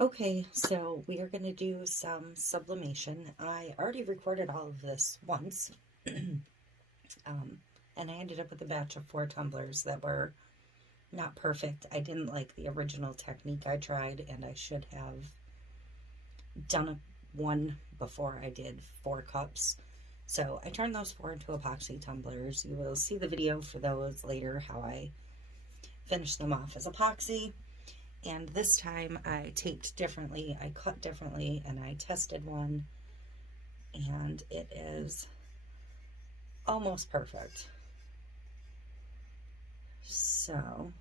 Okay, so we are going to do some sublimation. I already recorded all of this once, and I ended up with a batch of 4 tumblers that were not perfect. I didn't like the original technique I tried, and I should have done one before I did 4 cups. So I turned those 4 into epoxy tumblers. You will see the video for those later, how I finished them off as epoxy. And this time I taped differently, I cut differently, and I tested one, and it is almost perfect. So,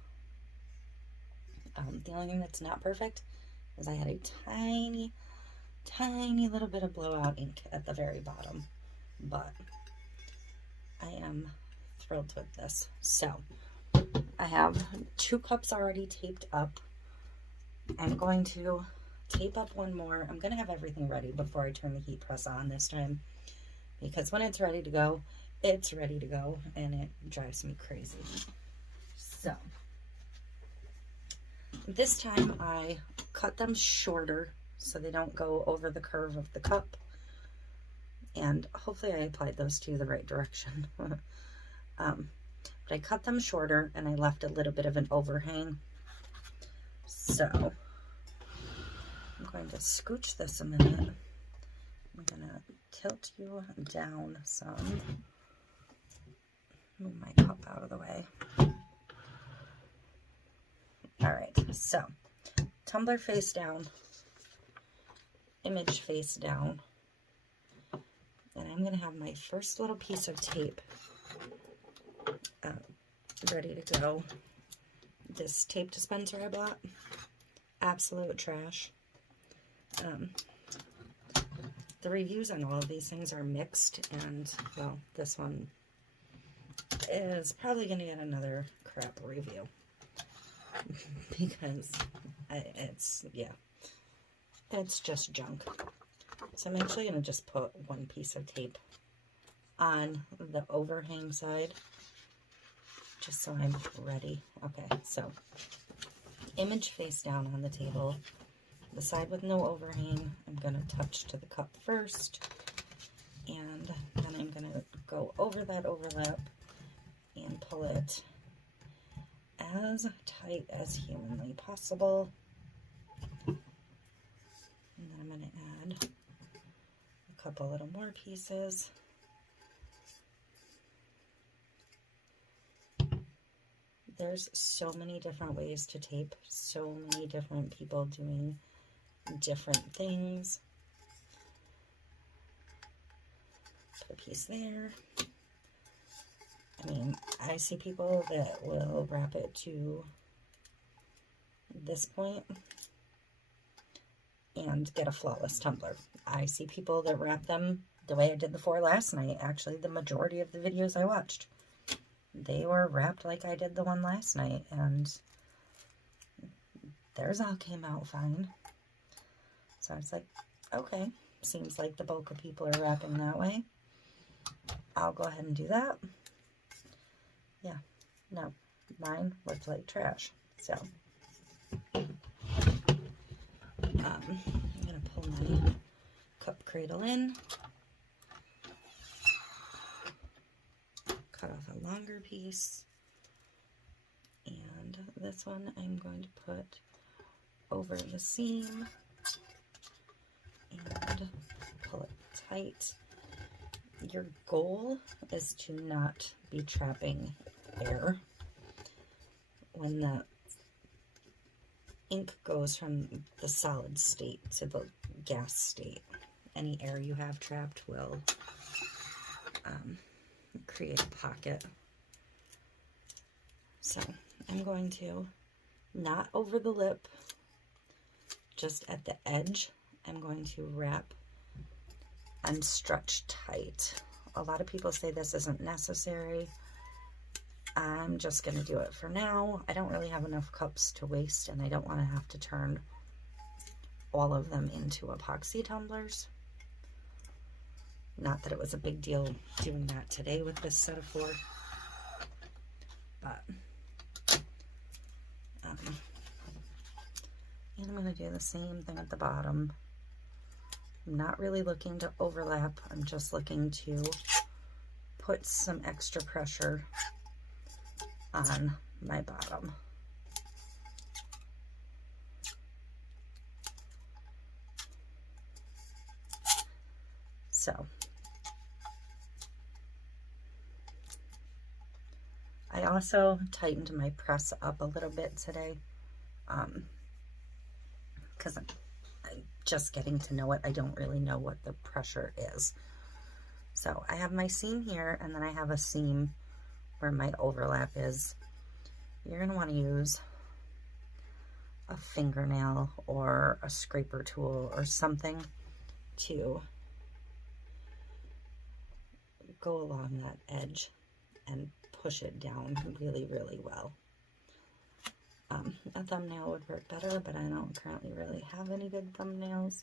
the only thing that's not perfect is I had a tiny, tiny little bit of blowout ink at the very bottom, but I am thrilled with this. So, I have 2 cups already taped up. I'm going to tape up one more. I'm going to have everything ready before I turn the heat press on this time, because when it's ready to go, it's ready to go, and it drives me crazy. So, this time I cut them shorter so they don't go over the curve of the cup, and hopefully I applied those to the right direction. But I cut them shorter, and I left a little bit of an overhang. So, I'm going to scooch this a minute. I'm going to tilt you down some. Move my cup out of the way. Alright, so, tumbler face down, image face down, and I'm going to have my first little piece of tape ready to go. This tape dispenser I bought, absolute trash. The reviews on all of these things are mixed, and well, this one is probably going to get another crap review because it's just junk. So I'm actually going to just put one piece of tape on the overhang side just so I'm ready. Okay, so image face down on the table. The side with no overhang, I'm going to touch to the cup first, and then I'm going to go over that overlap and pull it as tight as humanly possible. And then I'm going to add a couple little more pieces. There's so many different ways to tape, so many different people doing different things. Put a piece there. I mean, I see people that will wrap it to this point and get a flawless tumbler. I see people that wrap them the way I did the 4 last night. Actually, the majority of the videos I watched, they were wrapped like I did the one last night, and theirs all came out fine. So I was like, okay, seems like the bulk of people are wrapping that way. I'll go ahead and do that. Yeah, no, mine looked like trash. So, I'm going to pull my cup cradle in, cut off a longer piece, and this one I'm going to put over the seam and pull it tight. Your goal is to not be trapping air when the ink goes from the solid state to the gas state. Any air you have trapped will create a pocket. So I'm going to, not over the lip, just at the edge, I'm going to wrap and stretch tight. A lot of people say this isn't necessary. I'm just going to do it for now. I don't really have enough cups to waste, and I don't want to have to turn all of them into epoxy tumblers. Not that it was a big deal doing that today with this set of 4, but And I'm going to do the same thing at the bottom. I'm not really looking to overlap. I'm just looking to put some extra pressure on my bottom. So I also tightened my press up a little bit today because I'm just getting to know it. I don't really know what the pressure is. So I have my seam here, and then I have a seam where my overlap is. You're going to want to use a fingernail or a scraper tool or something to go along that edge and push it down really, really well. A thumbnail would work better, but I don't currently really have any good thumbnails,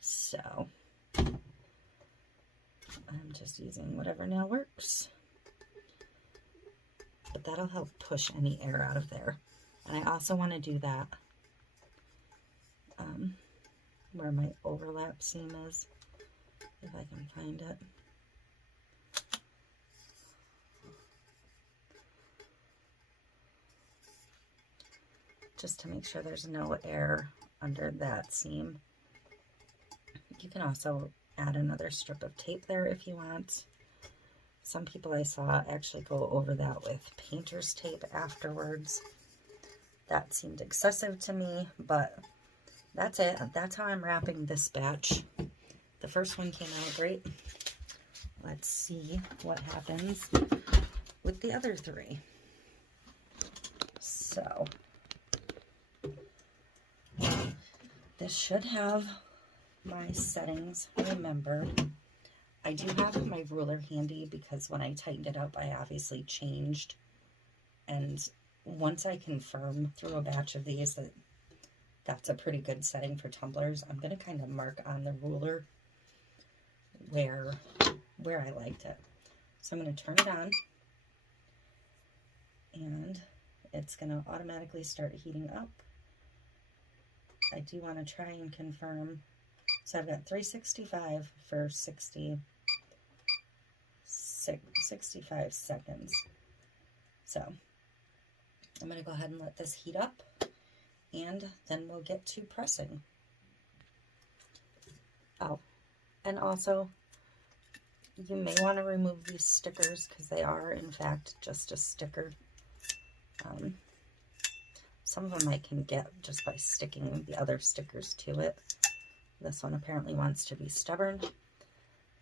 so I'm just using whatever nail works. But that'll help push any air out of there. And I also want to do that where my overlap seam is, if I can find it. Just to make sure there's no air under that seam. You can also add another strip of tape there if you want. Some people I saw actually go over that with painter's tape afterwards. That seemed excessive to me, but that's it. That's how I'm wrapping this batch. The first one came out great. Let's see what happens with the other three. So this should have my settings remembered. I do have my ruler handy because when I tightened it up, I obviously changed. And once I confirm through a batch of these that that's a pretty good setting for tumblers, I'm going to kind of mark on the ruler where I liked it. So I'm going to turn it on, and it's going to automatically start heating up. I do want to try and confirm. So I've got 365 for 65 seconds. So I'm going to go ahead and let this heat up, and then we'll get to pressing. Oh, and also you may want to remove these stickers because they are in fact just a sticker. Some of them I can get just by sticking the other stickers to it. This one apparently wants to be stubborn,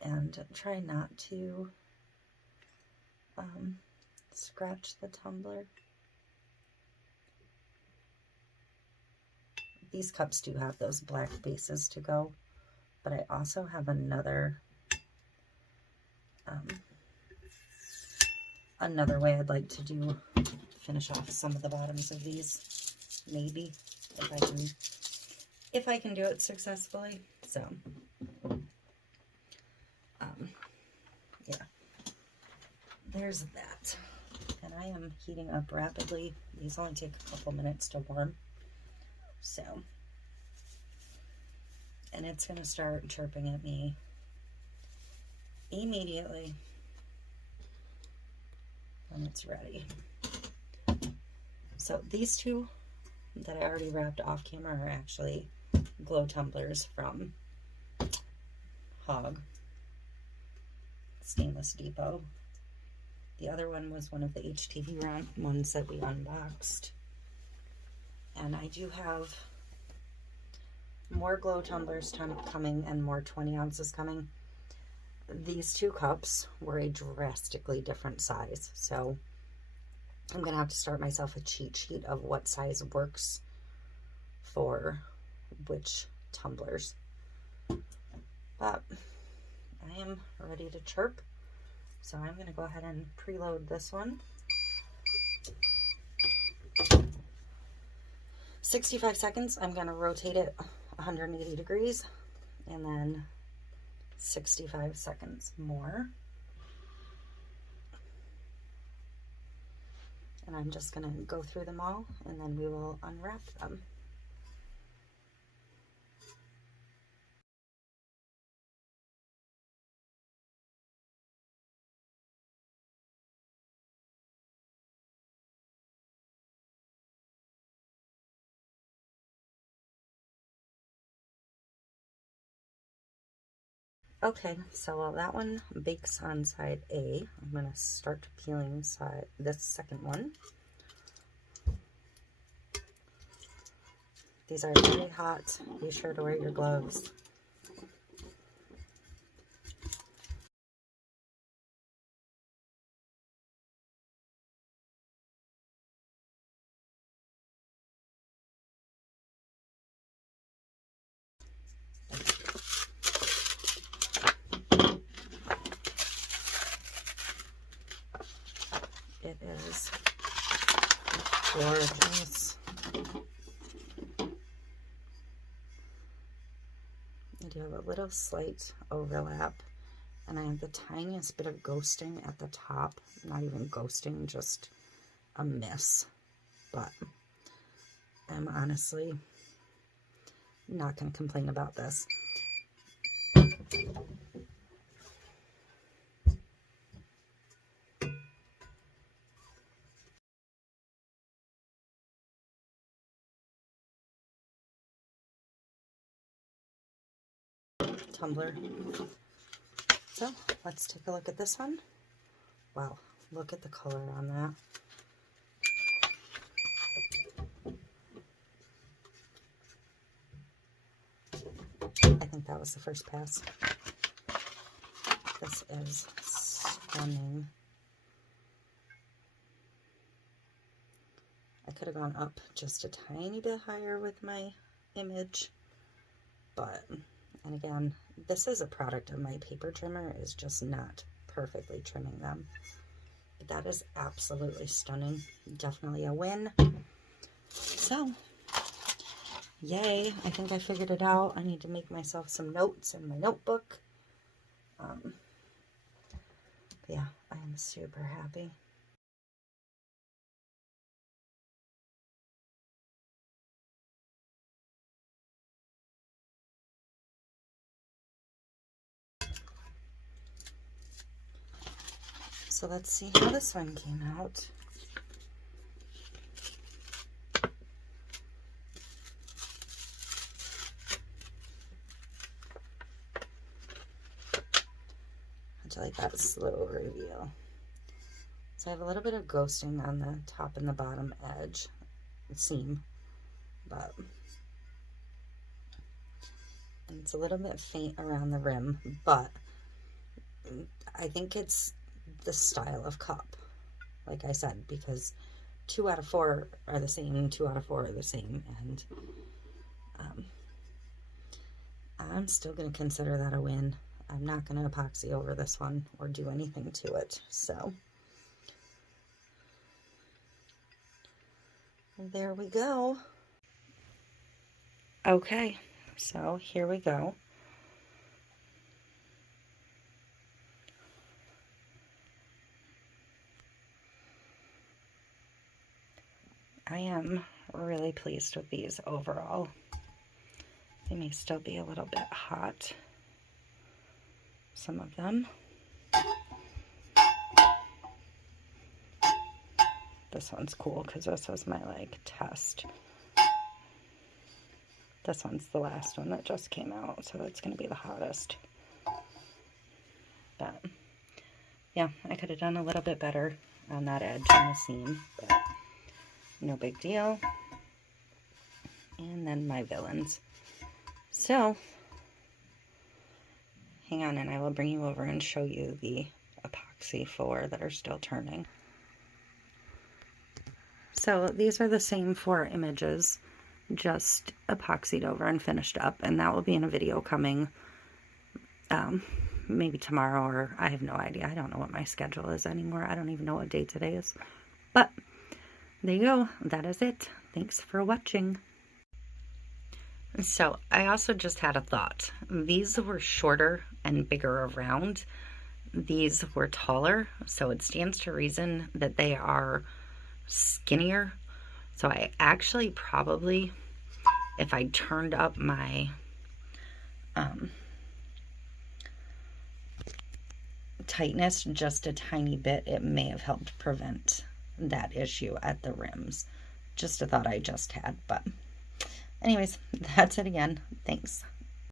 and try not to scratch the tumbler. These cups do have those black bases to go, but I also have another way I'd like to finish off some of the bottoms of these, maybe, if I can do it successfully. So yeah, there's that. And I am heating up rapidly. These only take a couple minutes to warm. So, and it's going to start chirping at me immediately when it's ready. So these two that I already wrapped off camera are actually glow tumblers from Hog Stainless Depot. The other one was one of the HTV ront ones that we unboxed. And I do have more glow tumblers coming and more 20 ounces coming. These two cups were a drastically different size, so I'm going to have to start myself a cheat sheet of what size works for which tumblers. But I am ready to chirp, so I'm going to go ahead and preload this one. 65 seconds, I'm going to rotate it 180 degrees, and then 65 seconds more. And I'm just going to go through them all, and then we will unwrap them. Okay, so while that one bakes on side A, I'm going to start peeling this second one. These are very hot. Be sure to wear your gloves. It is gorgeous. I do have a little slight overlap, and I have the tiniest bit of ghosting at the top. Not even ghosting, just a miss. But I'm honestly not going to complain about this. Tumbler. So let's take a look at this one. Wow, look at the color on that. I think that was the first pass. This is stunning. I could have gone up just a tiny bit higher with my image, but, and again, this is a product of my paper trimmer, is just not perfectly trimming them. But that is absolutely stunning. Definitely a win. So, yay, I think I figured it out. I need to make myself some notes in my notebook. Yeah, I am super happy. So let's see how this one came out. I like that slow reveal. So I have a little bit of ghosting on the top and the bottom edge, seam, but it's a little bit faint around the rim, but I think it's the style of cup, like I said, because 2 out of 4 are the same, 2 out of 4 are the same, and I'm still going to consider that a win. I'm not going to epoxy over this one or do anything to it, so there we go. Okay, so here we go. I am really pleased with these overall. They may still be a little bit hot, some of them. This one's cool because this was my test. This one's the last one that just came out, so it's going to be the hottest. But yeah, I could have done a little bit better on that edge on the seam, but no big deal. And then my villains. So hang on, and I will bring you over and show you the epoxy 4 that are still turning. So these are the same 4 images, just epoxied over and finished up, and that will be in a video coming maybe tomorrow, or I have no idea. I don't know what my schedule is anymore. I don't even know what day today is. But there you go. That is it. Thanks for watching. So I also just had a thought. These were shorter and bigger around. These were taller, so it stands to reason that they are skinnier. So I actually probably, if I turned up my tightness just a tiny bit, it may have helped prevent that issue at the rims. Just a thought I just had, but anyways, that's it again. Thanks.